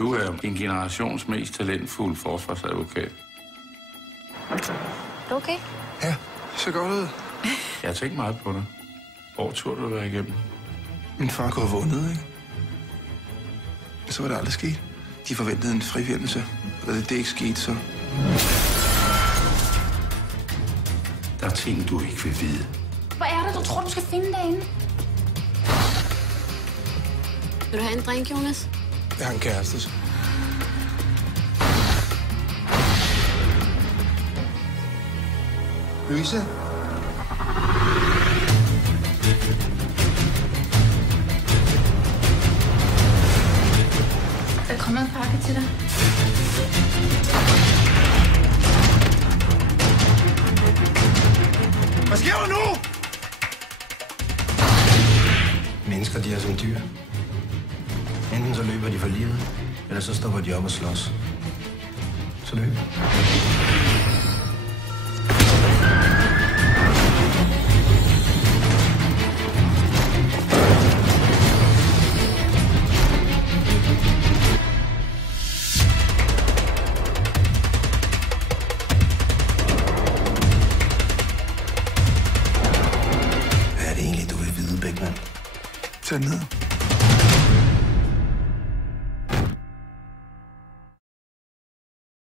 Du er din generations mest talentfulde forsvarsadvokat. Er du okay? Ja, så godt ud. Jeg har tænkt meget på dig. Hvor tror du, være igennem? Min far kunne have vundet, ikke? Men så var det aldrig sket. De forventede en frifindelse, og da det ikke skete, så... Der er ting, du ikke vil vide. Hvad er det, du tror, du skal finde derinde? Vil du have en drink, Jonas? Jeg har en kæreste, så... Louise? Der kommer en pakke til dig. Hvad sker der nu? Mennesker, de er som dyr. Enten så løber de for livet, eller så stopper de op og slås. Så løb. Hvad er det egentlig, du vil vide, Bækman? Tag ned.